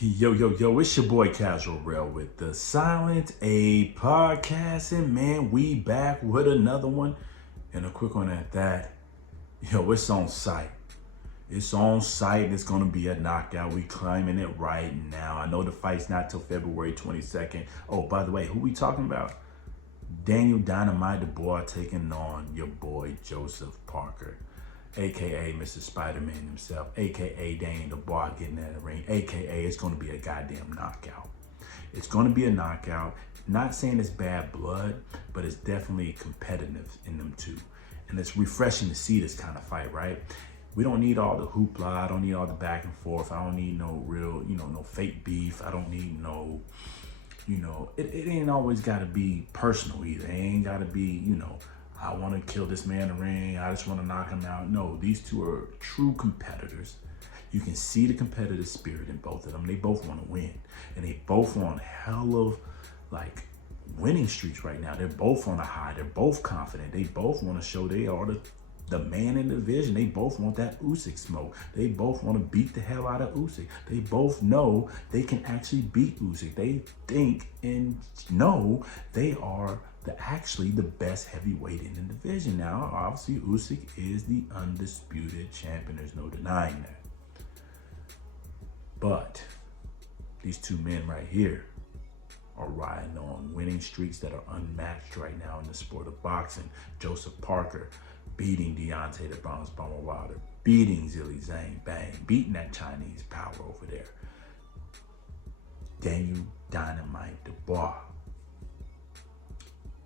Yo, it's your boy Casual Rail with the Silent A podcast. And man, we back with another one. And a quick one at that. It's on site. It's on site and it's going to be a knockout. We claiming it right now. I know the fight's not till February 22nd. Oh, by the way, who we talking about? Daniel Dynamite Dubois taking on your boy Joseph Parker, aka Mr. Spider-Man himself, aka Daniel Dubois getting in the ring, aka it's going to be a goddamn knockout. It's going to be a knockout. Not saying it's bad blood, but it's definitely competitive in them two. And it's refreshing to see this kind of fight, right? We don't need all the hoopla. I don't need all the back and forth. I don't need no real, no fake beef. I don't need no, it ain't always got to be personal either. It ain't got to be, I want to kill this man in the ring. I just want to knock him out. No, these two are true competitors. You can see the competitive spirit in both of them. They both want to win. And they both on hell of winning streaks right now. They're both on a high. They're both confident. They both want to show they are the man in the division. They both want that Uysk smoke. They both want to beat the hell out of Uysk. They both know they can actually beat Uysk. They think and know they are actually the best heavyweight in the division. Now, obviously, Uysk is the undisputed champion. There's no denying that. But these two men right here are riding on winning streaks that are unmatched right now in the sport of boxing. Joseph Parker beating Deontay the Bronze Bomber Wilder, beating Zhilei Zhang Bang, beating that Chinese power over there. Daniel Dynamite Dubois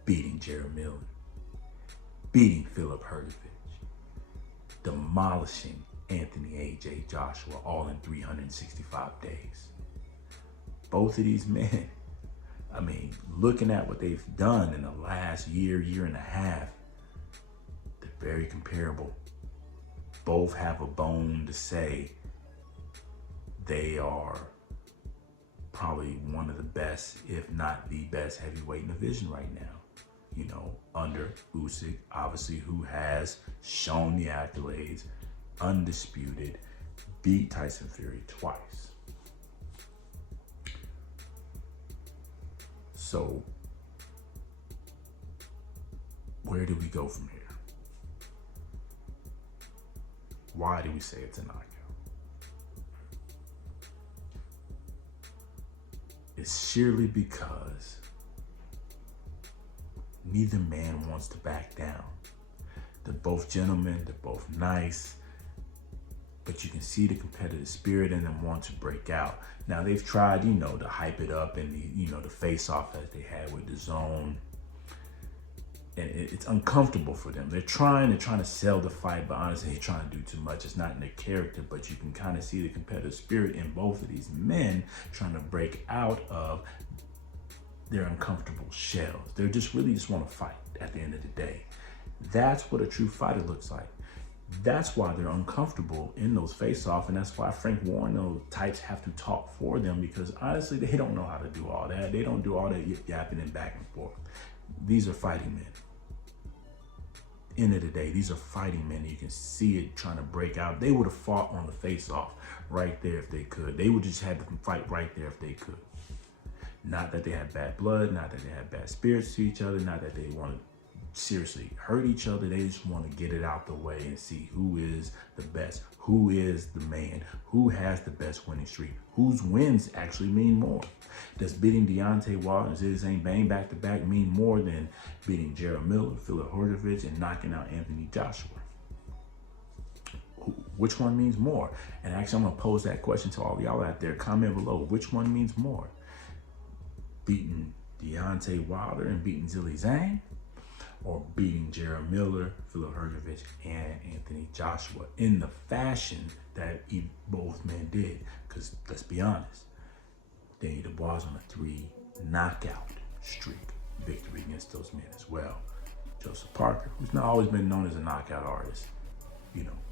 beating Jared Miller, beating Philip Hergovich, demolishing Anthony A.J. Joshua all in 365 days. Both of these men, looking at what they've done in the last year and a half, they're very comparable. Both have a bone to say they are probably one of the best, if not the best heavyweight in the division right now. Under Uysk, obviously, who has shown the accolades, undisputed, beat Tyson Fury twice. So, where do we go from here? Why do we say it's a knockout? It's sheerly because neither man wants to back down. They're both gentlemen, they're both nice, but you can see the competitive spirit in them want to break out. Now they've tried, to hype it up in the face-off that they had with DAZN. And it's uncomfortable for them. They're trying to sell the fight, but honestly, they're trying to do too much. It's not in their character, but you can kind of see the competitive spirit in both of these men trying to break out of their uncomfortable shells. They just want to fight at the end of the day. That's what a true fighter looks like. That's why they're uncomfortable in those face-off, and that's why Frank Warren, those types have to talk for them, because honestly, they don't know how to do all that. They don't do all that yapping and back and forth. These are fighting men. End of the day, these are fighting men. You can see it trying to break out. They would have fought on the face-off right there if they could. They would just have to fight right there if they could. Not that they had bad blood, not that they had bad spirits to each other, not that they want to seriously hurt each other. They just want to get it out the way and see who is the best, who is the man, who has the best winning streak, whose wins actually mean more. Does beating Deontay Wilder and Zhilei Zhang Bang back-to-back mean more than beating Jared Miller, Philip Hergovich, and knocking out Anthony Joshua? Which one means more? And actually, I'm going to pose that question to all y'all out there. Comment below. Which one means more? Beating Deontay Wilder and beating Zhilei Zhang, or beating Jared Miller, Philip Hergovich, and Anthony Joshua in the fashion that both men did? Because let's be honest, Daniel Dubois on a 3 knockout streak victory against those men as well. Joseph Parker, who's not always been known as a knockout artist,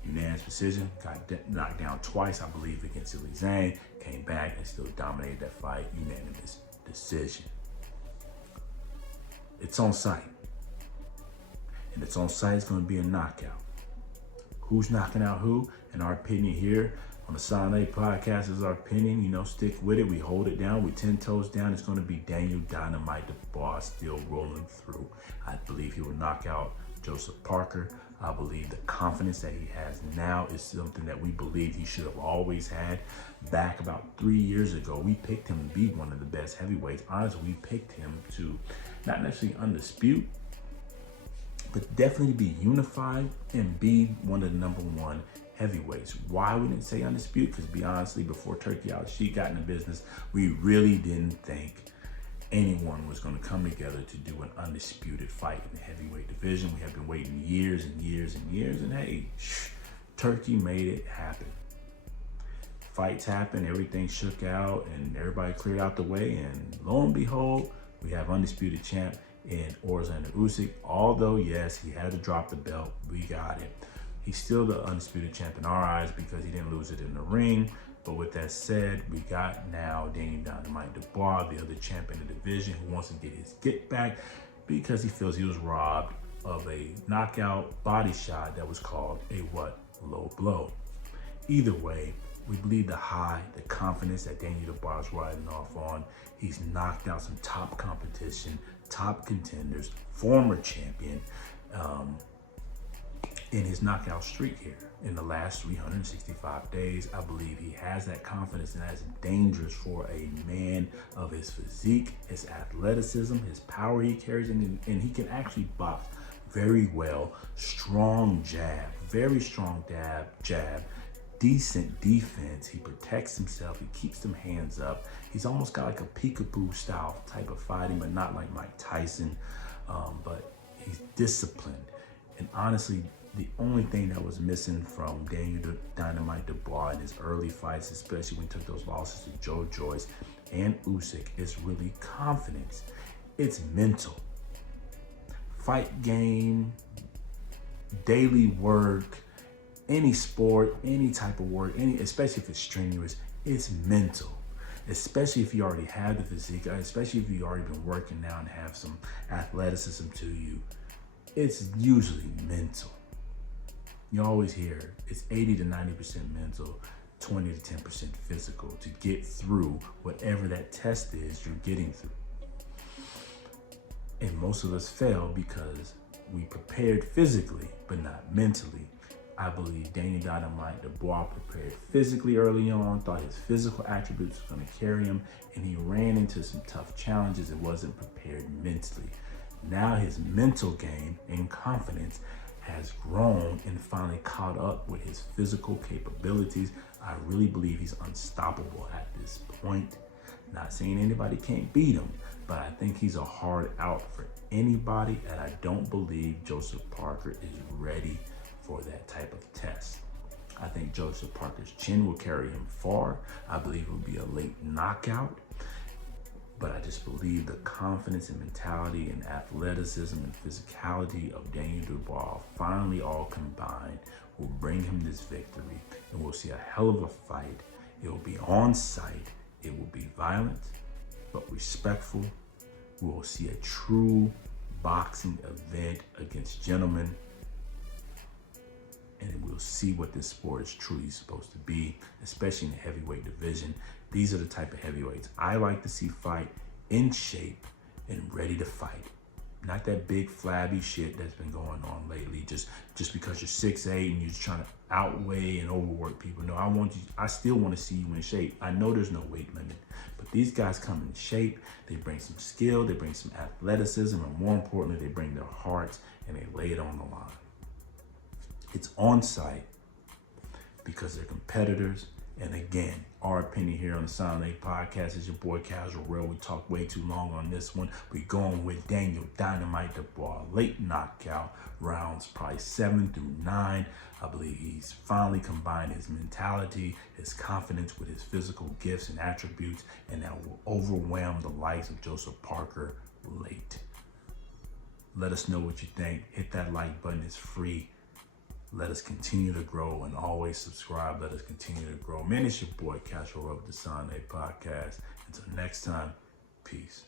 unanimous decision, got knocked down twice, I believe, against Zhilei Zhang, came back and still dominated that fight, unanimous decision. It's on site. And it's on site, it's going to be a knockout. Who's knocking out who? In our opinion here On the Silent A podcast is our opinion. Stick with it. We hold it down. We 10 toes down. It's going to be Daniel Dynamite Dubois still rolling through. I believe he will knock out Joseph Parker. I believe the confidence that he has now is something that we believe he should have always had. Back about 3 years ago, we picked him to be one of the best heavyweights. Honestly, we picked him to not necessarily undispute, but definitely be unified and be one of the number one heavyweights. Why we didn't say undisputed? Because, be honestly, before Turkey Out Sheik got into business, we really didn't think anyone was going to come together to do an undisputed fight in the heavyweight division. We have been waiting years and years and years, and hey, Turkey made it happen. Fights happened, everything shook out, and everybody cleared out the way, and lo and behold, we have undisputed champ in Uysk. Although, yes, he had to drop the belt, we got it. He's still the undisputed champ in our eyes because he didn't lose it in the ring. But with that said, we got now Daniel Dynamite Dubois, the other champ in the division, who wants to get his get back because he feels he was robbed of a knockout body shot that was called a low blow. Either way, we believe the confidence that Daniel Dubois is riding off on. He's knocked out some top competition, top contenders, former champion, in his knockout streak here in the last 365 days. I believe he has that confidence, and that's dangerous for a man of his physique, his athleticism, his power he carries, and he can actually box very well. Strong jab, very strong jab, decent defense. He protects himself. He keeps them hands up. He's almost got like a peekaboo style type of fighting, but not like Mike Tyson. But he's disciplined. And honestly, the only thing that was missing from Daniel Dynamite Dubois in his early fights, especially when he took those losses to Joe Joyce and Uysk, is really confidence. It's mental. Fight game, daily work, any sport, any type of work, especially if it's strenuous, it's mental. Especially if you already have the physique, especially if you've already been working now and have some athleticism to you, it's usually mental. You always hear it's 80 to 90% mental, 20 to 10% physical to get through whatever that test is you're getting through. And most of us fail because we prepared physically, but not mentally. I believe Daniel Dynamite Dubois prepared physically early on, thought his physical attributes were going to carry him, and he ran into some tough challenges and wasn't prepared mentally. Now his mental game and confidence has grown and finally caught up with his physical capabilities. I really believe he's unstoppable at this point. Not saying anybody can't beat him, but I think he's a hard out for anybody, and I don't believe Joseph Parker is ready for that type of test. I think Joseph Parker's chin will carry him far. I believe it will be a late knockout. But I just believe the confidence and mentality and athleticism and physicality of Daniel Dubois finally all combined will bring him this victory. And we'll see a hell of a fight. It will be on site. It will be violent, but respectful. We will see a true boxing event against gentlemen. And we'll see what this sport is truly supposed to be, especially in the heavyweight division. These are the type of heavyweights I like to see fight in shape and ready to fight. Not that big flabby shit that's been going on lately, just because you're 6'8" and you're trying to outweigh and overwork people. No, I still want to see you in shape. I know there's no weight limit, but these guys come in shape. They bring some skill, they bring some athleticism, and more importantly, they bring their hearts and they lay it on the line. It's on site because they're competitors. And again, our opinion here on the Silent A podcast is your boy Casual Real. We talked way too long on this one. We're going with Daniel Dynamite Dubois, late knockout, rounds probably 7 through 9. I believe he's finally combined his mentality, his confidence with his physical gifts and attributes, and that will overwhelm the likes of Joseph Parker late. Let us know what you think. Hit that like button. It's free. Let us continue to grow, and always subscribe. Let us continue to grow. Man, it's your boy Casual Real with the Silent A podcast. Until next time, peace.